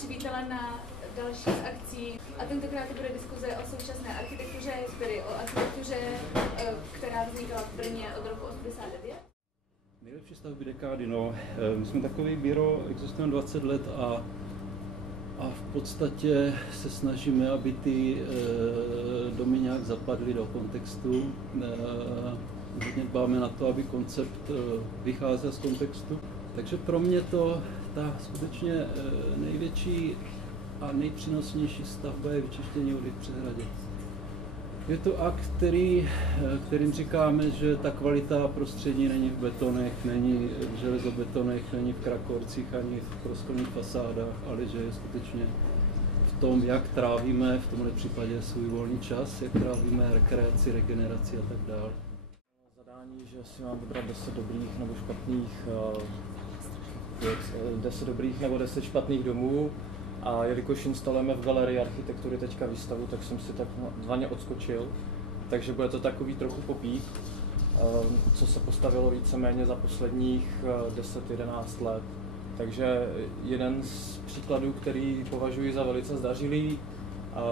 přivítala na další z akcí. A tentokrát to bude diskuze o současné architektuře, tedy o architektuře, která vznikala v Brně od roku 1989. Nejlepší stavby dekády, no. My jsme takový biro, existujeme 20 let a v podstatě se snažíme, aby ty domy nějak zapadly do kontextu. Hodně dbáme na to, aby koncept vycházel z kontextu. Takže pro mě to ta skutečně největší a nejpřínosnější stavba je vyčištění vody v přehradě. Je to akt, kterým říkáme, že ta kvalita prostředí není v betonech, není v železobetonech, není v krakorcích ani v proskolných fasádách, ale že je skutečně v tom, jak trávíme v tomhle případě svůj volný čas, jak trávíme rekreaci, regeneraci a tak dále. Zadání, že si mám vybrat 10 dobrých nebo špatných 10 dobrých nebo 10 špatných domů. A jelikož instalujeme v Galerii architektury teďka výstavu, tak jsem si tak zvaně odskočil. Takže bude to takový trochu popík, co se postavilo víceméně za posledních 10-11 let. Takže jeden z příkladů, který považuji za velice zdařilý,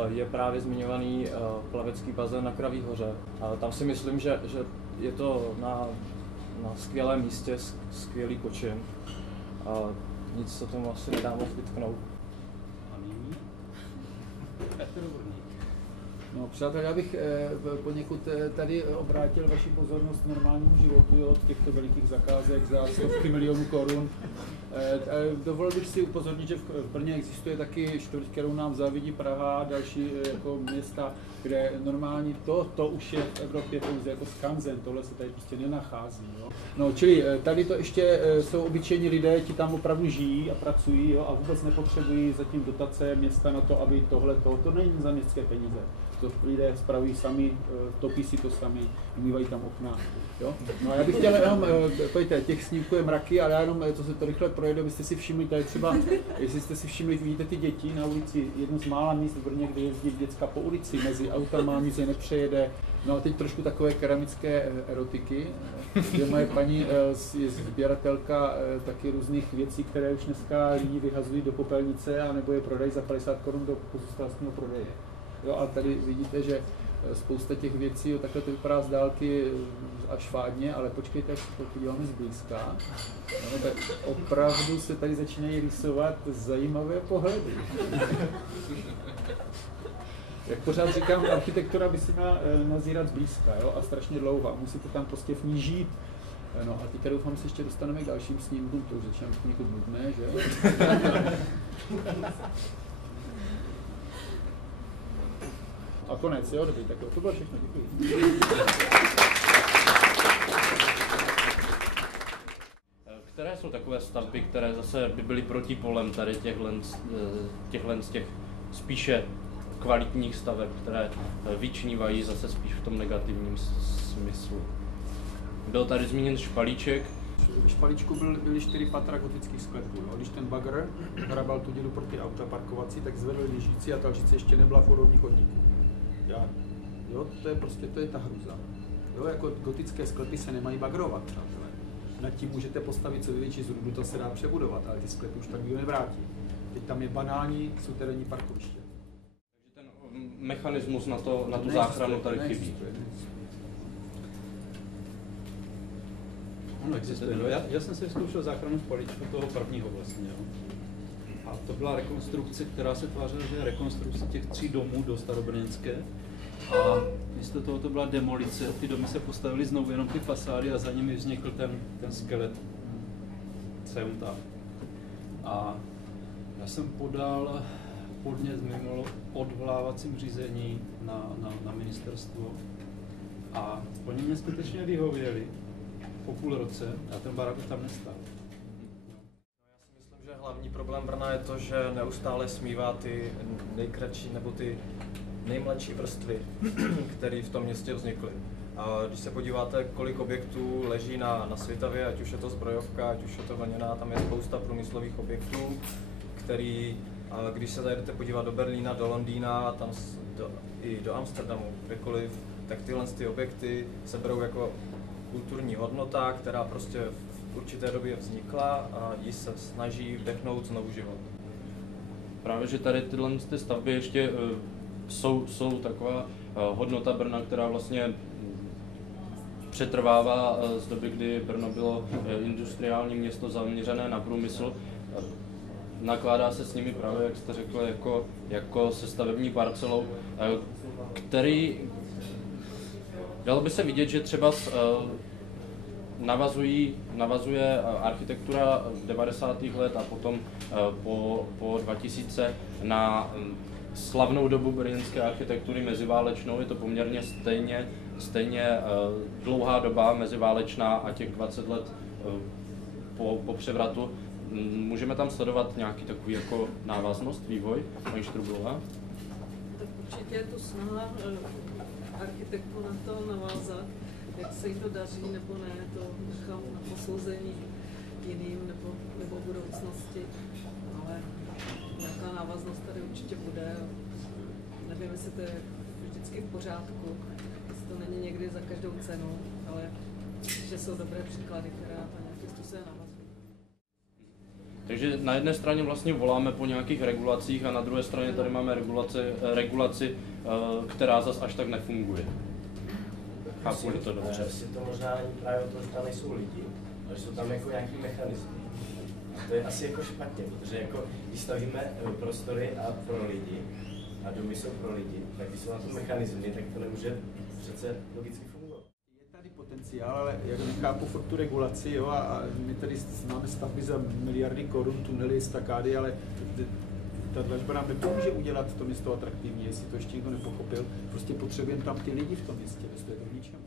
je právě zmiňovaný plavecký bazén na Kraví hoře. Tam si myslím, že je to na skvělém místě, skvělý počin. Nic se tomu asi nedá moc vytknout. No, přátelé, já bych poněkud tady obrátil vaši pozornost normálnímu životu od těchto velikých zakázek za stovky milionů korun. Dovolil bych si upozornit, že v Brně existuje taky čtvrť, kterou nám závidí Praha a další jako města, kde normální to už je v Evropě pouze jako skanzen, tohle se tady prostě nenachází. Jo? No, čili tady to ještě jsou obyčejní lidé, ti tam opravdu žijí a pracují, jo, a vůbec nepotřebují zatím dotace města na to, aby to není za městské peníze. To lidé spravují sami, topí si to sami, umývají tam okna. Jo? No a já bych chtěl jenom, pojďte, těch snímků je mraky, ale já jenom, co se to rychle projede, byste si všimli, tady třeba, jestli jste si všimli, vidíte ty děti na ulici, jedno z mála míst v Brně, kde jezdí děcka po ulici, mezi autama, nic je nepřejede. No a teď trošku takové keramické erotiky, kde moje paní je sběratelka taky různých věcí, které už dneska lidi vyhazují do popelnice, anebo je prodají za 50 korun do pozůstalostního prodeje. Jo, a tady vidíte, že spousta těch věcí, jo, takhle to vypadá z dálky až fádně, ale počkejte, jak se to podíváme zblízka. No, tak opravdu se tady začínají rýsovat zajímavé pohledy. Jak pořád říkám, architektura by se měla nazírat zblízka, jo, a strašně dlouho. Musíte tam prostě v ní žít. No a teďka doufám, se ještě dostaneme k dalším snímkům, to už začínám někud nudné, že? A konec, jo, dobrý, tak to bylo všechno, děkuji. Které jsou takové stavby, které zase by byly protipolem tady těchhle z těch spíše kvalitních staveb, které vyčnívají zase spíš v tom negativním smyslu? Byl tady zmíněn Špalíček. V Špalíčku byly 4 patra gotických sklepů. Jo. Když ten bagr hrabal tu díru pro ty auta parkovací, tak zvedl lyžíci a ta lžice ještě nebyla v úrovni chodníku. Jo, to je ta hruza. Jo, jako gotické sklepy se nemají bagrovat, přátelé. Nad tím můžete postavit co větší zrudu, to se dá přebudovat, ale ty sklepy už tak nikdo nevrátí. Teď tam je banální suterénní parkoviště. Takže ten mechanismus na tu záchranu tady chybí. Ano, existuje. No, já jsem si vyzkoušel záchranu Špalíčku toho prvního vlastně. Jo. A to byla rekonstrukce, která se tvářila, že je rekonstrukce těch 3 domů do starobrněnské. A místo toho to byla demolice, ty domy se postavily znovu, jenom ty fasády a za nimi vznikl ten skelet ceunta. A já jsem podal podnět mimo odvolávacím řízení na ministerstvo a oni mě skutečně vyhověli po půl roce a ten barák už tam nestál. Myslím, že hlavní problém Brna je to, že neustále smívá ty nejkratší nebo ty nejmladší vrstvy, které v tom městě vznikly. A když se podíváte, kolik objektů leží na Svitavě, ať už je to zbrojovka, ať už je to vlněná, tam je spousta průmyslových objektů, který, když se zajedete podívat do Berlína, do Londýna, tam i do Amsterdamu, kdekoliv, tak tyhle objekty se berou jako kulturní hodnota, která prostě v určité době vznikla a jí se snaží vdechnout znovu život. právě, že tady tyhle ty stavby ještě jsou taková hodnota Brna, která vlastně přetrvává z doby, kdy Brno bylo industriální město zaměřené na průmysl. Nakládá se s nimi právě, jak jste řekl, jako se stavební parcelou, který dalo by se vidět, že třeba navazuje architektura 90. let a potom po 2000 na slavnou dobu brněnské architektury meziválečnou. Je to poměrně stejně dlouhá doba meziválečná a těch 20 let po převratu. Můžeme tam sledovat nějaký takový jako návaznost, vývoj, paní Štrublová? Tak určitě je to snaha architektů na to navázat, jak se jim to daří nebo ne, to nechám na posouzení jiným nebo budoucnosti, ale nějaká návaznost tady určitě bude. Nevím, jestli to je vždycky v pořádku, jestli to není někdy za každou cenu, ale že jsou dobré příklady, které na nějakým způsobem navazují. Takže na jedné straně vlastně voláme po nějakých regulacích a na druhé straně tady máme regulaci, která zas až tak nefunguje. Chápu to dobře. Jestli to možná není právě o tom, že tam nejsou lidi, ale že jsou tam jako nějaký mechanismy. A to je asi jako špatně, protože jako když stavíme prostory a pro lidi, a domy jsou pro lidi, tak když jsou na to mechanismy, tak to nemůže přece logicky fungovat. Je tady potenciál, ale jak nechápu furt tu regulaci, jo, a my tady máme stavby za miliardy korun, tunely, stakády, ale ta dlažba nám nepomůže udělat to město atraktivní, jestli to ještě někdo nepochopil. Prostě potřebujeme tam ty lidi v tom městě, bez toho je to k ničemu.